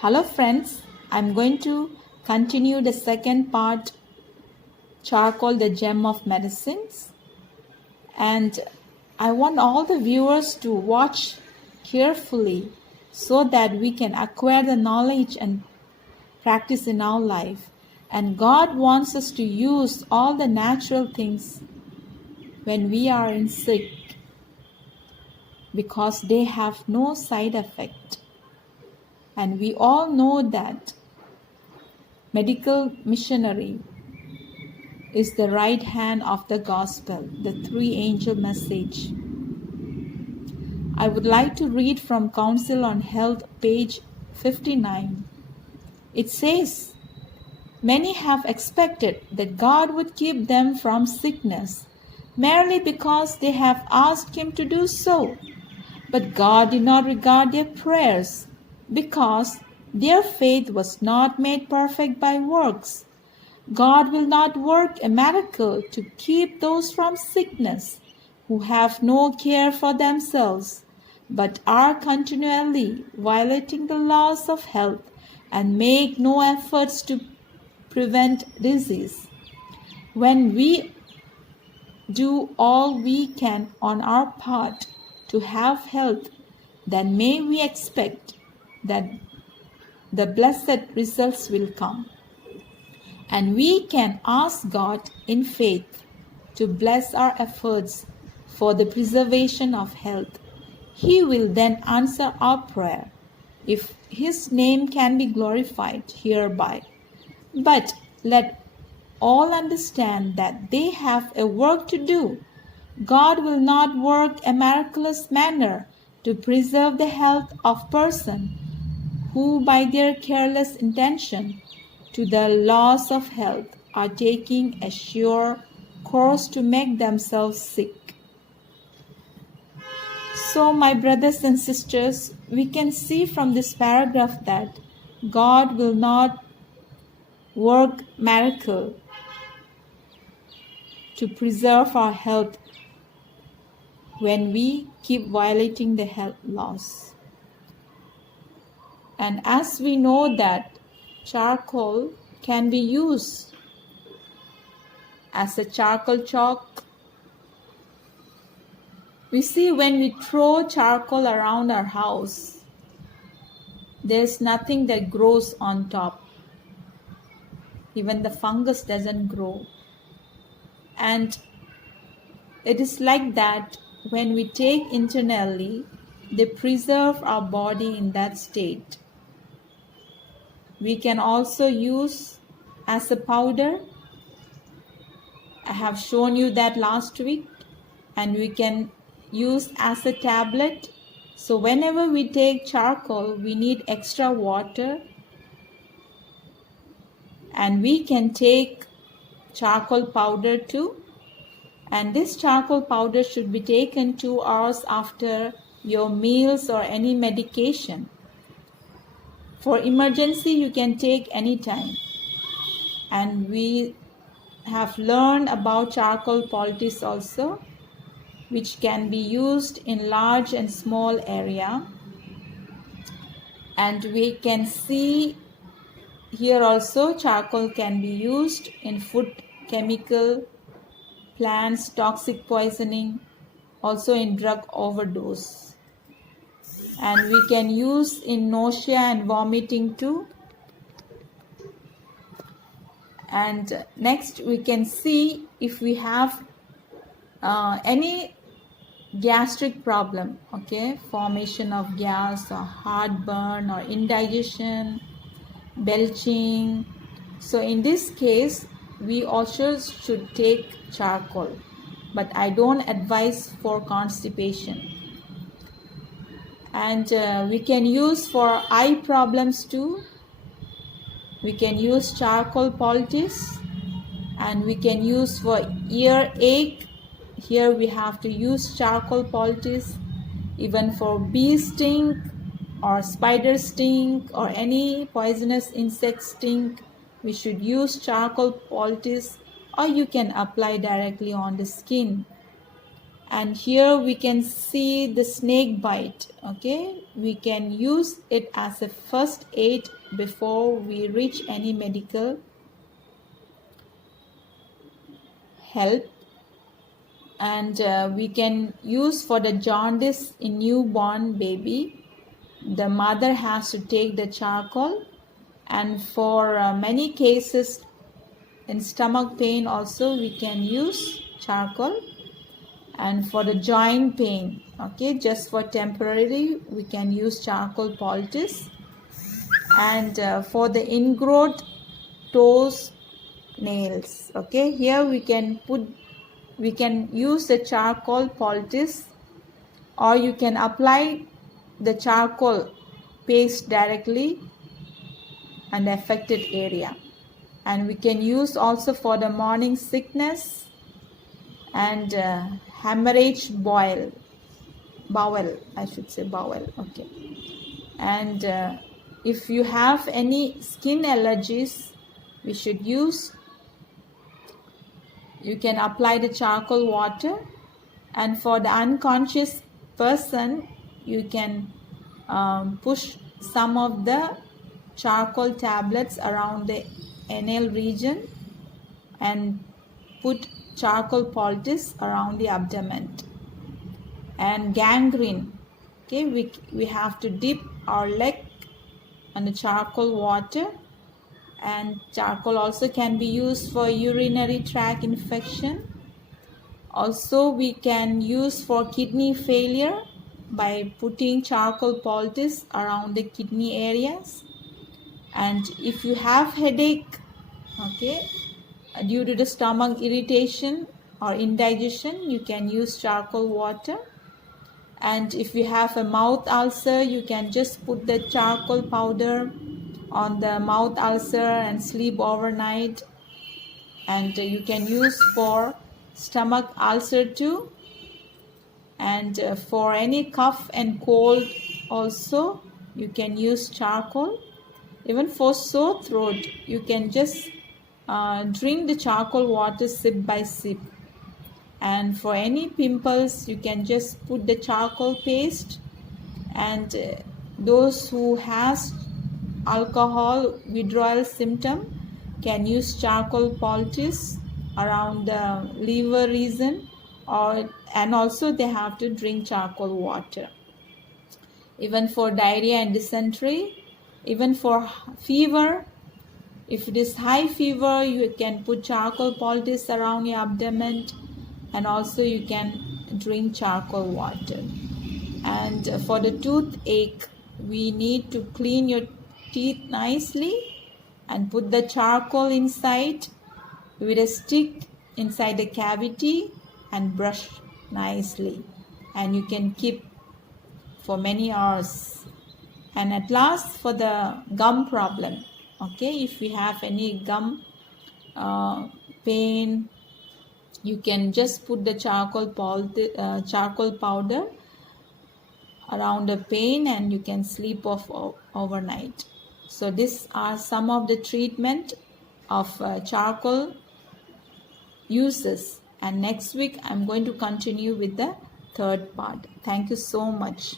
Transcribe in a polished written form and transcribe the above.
Hello friends, I'm going to continue the second part, charcoal, the gem of medicines. And I want all the viewers to watch carefully so that we can acquire the knowledge and practice in our life. And God wants us to use all the natural things when we are in sick because they have no side effect. And we all know that medical missionary is the right hand of the gospel, the three-angel message. I would like to read from Council on Health, page 59. It says, "Many have expected that God would keep them from sickness merely because they have asked Him to do so. But God did not regard their prayers because their faith was not made perfect by works. God will not work a miracle to keep those from sickness who have no care for themselves, but are continually violating the laws of health and make no efforts to prevent disease. When we do all we can on our part to have health, then may we expect that the blessed results will come. And we can ask God in faith to bless our efforts for the preservation of health. He will then answer our prayer if His name can be glorified hereby. But let all understand that they have a work to do. God will not work a miraculous manner to preserve the health of persons who by their careless intention to the laws of health are taking a sure course to make themselves sick." So, my brothers and sisters, we can see from this paragraph that God will not work miracle to preserve our health when we keep violating the health laws. And as we know that charcoal can be used as a charcoal chalk, we see when we throw charcoal around our house, there's nothing that grows on top. Even the fungus doesn't grow. And it is like that when we take internally, they preserve our body in that state. We can also use as a powder. I have shown you that last week. And we can use as a tablet. So whenever we take charcoal, we need extra water. And we can take charcoal powder too. And this charcoal powder should be taken 2 hours after your meals or any medication. For emergency, you can take anytime. And we have learned about charcoal poultice also, which can be used in large and small area. And we can see here also charcoal can be used in food, chemical, plants, toxic poisoning, also in drug overdose. And we can use in nausea and vomiting too. And next we can see if we have any gastric problem, okay, formation of gas or heartburn or indigestion, belching. So in this case, we also should take charcoal, but I don't advise for constipation. And we can use for eye problems too. We can use charcoal poultice, and we can use for earache. Here we have to use charcoal poultice. Even for bee sting or spider sting or any poisonous insect sting, we should use charcoal poultice, or you can apply directly on the skin. And here we can see the snake bite. Okay, we can use it as a first aid before we reach any medical help. And we can use for the jaundice in newborn baby. The mother has to take the charcoal, and for many cases in stomach pain also we can use charcoal. And for the joint pain, okay, just for temporary, we can use charcoal poultice. And for the ingrowth toes, nails, okay, here we can use the charcoal poultice, or you can apply the charcoal paste directly on the affected area. And we can use also for the morning sickness and hemorrhage bowel, I should say bowel, okay. And if you have any skin allergies, we should use, you can apply the charcoal water. And for the unconscious person, you can push some of the charcoal tablets around the anal region and put charcoal poultice around the abdomen. And gangrene, okay, we have to dip our leg in the charcoal water. And charcoal also can be used for urinary tract infection. Also we can use for kidney failure by putting charcoal poultice around the kidney areas. And if you have headache, okay, due to the stomach irritation or indigestion, you can use charcoal water. And if you have a mouth ulcer, you can just put the charcoal powder on the mouth ulcer and sleep overnight. And you can use for stomach ulcer too. And for any cough and cold also, you can use charcoal. Even for sore throat, you can just drink the charcoal water sip by sip. And for any pimples, you can just put the charcoal paste. And those who has alcohol withdrawal symptom can use charcoal poultice around the liver region, and also they have to drink charcoal water. Even for diarrhea and dysentery, even for fever, if it is high fever, you can put charcoal poultice around your abdomen. And also you can drink charcoal water. And for the toothache, we need to clean your teeth nicely and put the charcoal inside with a stick inside the cavity and brush nicely. And you can keep for many hours. And at last, for the gum problem, okay, if we have any gum pain, you can just put the charcoal powder around the pain, and you can sleep off overnight. So these are some of the treatment of charcoal uses. And next week I'm going to continue with the third part. Thank you so much.